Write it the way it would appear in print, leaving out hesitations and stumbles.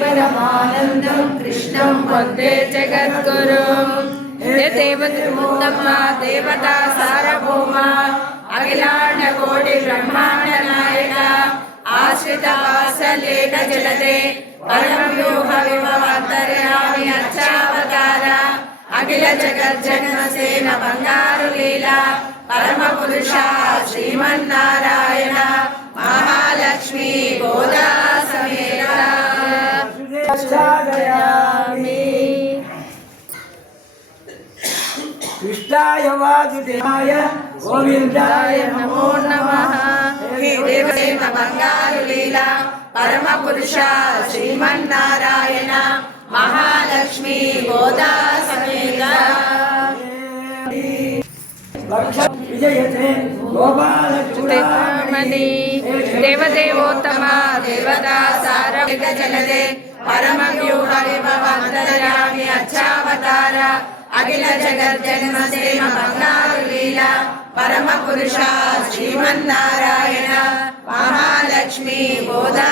परमानन्दं कृष्णं वन्दे जगद्गुरुं हे देवोत्तम देवता सार्वभौम अखिलाण्डकोटि ब्रह्माण्ड नायक आश्रित वात्सल्येन जलते परमव्यूह विभवान्तर्यामि अर्चावतार अखिल जगज्जन्मसेन बंगारु लीला परम पुरुष श्रीमन्नारायण महालक्ष्मी गोदा समेत कृष्णाय वासुदेवाय गोविन्दाय नमो नमः। हे देवदेव बंगारु लीला परम पुरुष श्रीमन्नारायण महालक्ष्मी गोदा समेत विजयते गोपालचूडामणि देवदेवोत्तम देवता सारवेग जलदे परमव्यूह विभवान्तर्यामि अर्चावतार अखिल जगज्जन्मसेन बंगारु लीला परम पुरुष श्रीमन्नारायण महालक्ष्मी गोदा